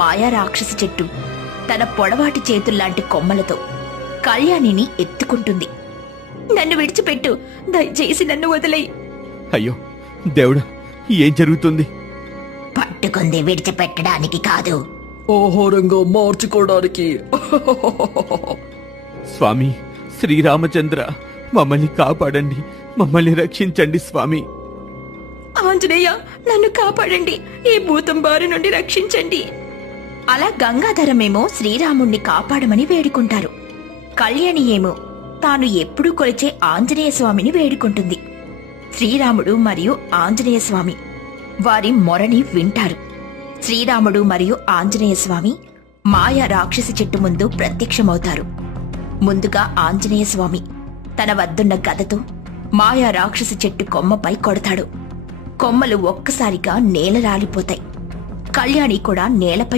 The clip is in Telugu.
మాయా రాక్షసి చెట్టు తన పొడవాటి చేతుల్లాంటి కొమ్మలతో కళ్యాణిని ఎత్తుకుంటుంది. నన్ను విడిచిపెట్టు, దయచేసి నన్ను వదిలేయి. అయ్యో దేవుడా, ఏం జరుగుతుంది? పట్టుకుంది విడిచిపెట్టడానికి కాదు, ఆహారంగా మార్చుకోవడానికి. స్వామి శ్రీరామచంద్ర, మమ్మల్ని కాపాడండి, మమ్మల్ని రక్షించండి స్వామి. ఆంజనేయ, నన్ను కాపాడండి, ఈ భూతం బారి నుండి రక్షించండి. అలా గంగాధరమేమో శ్రీరాముణ్ణి కాపాడమని వేడుకుంటారు. కళ్యాణి ఏమో తాను ఎప్పుడూ కొలిచే ఆంజనేయ స్వామిని వేడుకుంటుంది. శ్రీరాముడు మరియు ఆంజనేయ స్వామి వారి మొరని వింటారు. శ్రీరాముడు మరియు ఆంజనేయ స్వామి మాయా రాక్షసి చెట్టు ముందు ప్రత్యక్షమవుతారు. ముందుగా ఆంజనేయ స్వామి తన వద్దున్న గదతో మాయా రాక్షసి చెట్టు కొమ్మపై కొడతాడు. కొమ్మలు ఒక్కసారిగా నేల రాలిపోతాయి. కళ్యాణి కూడా నేలపై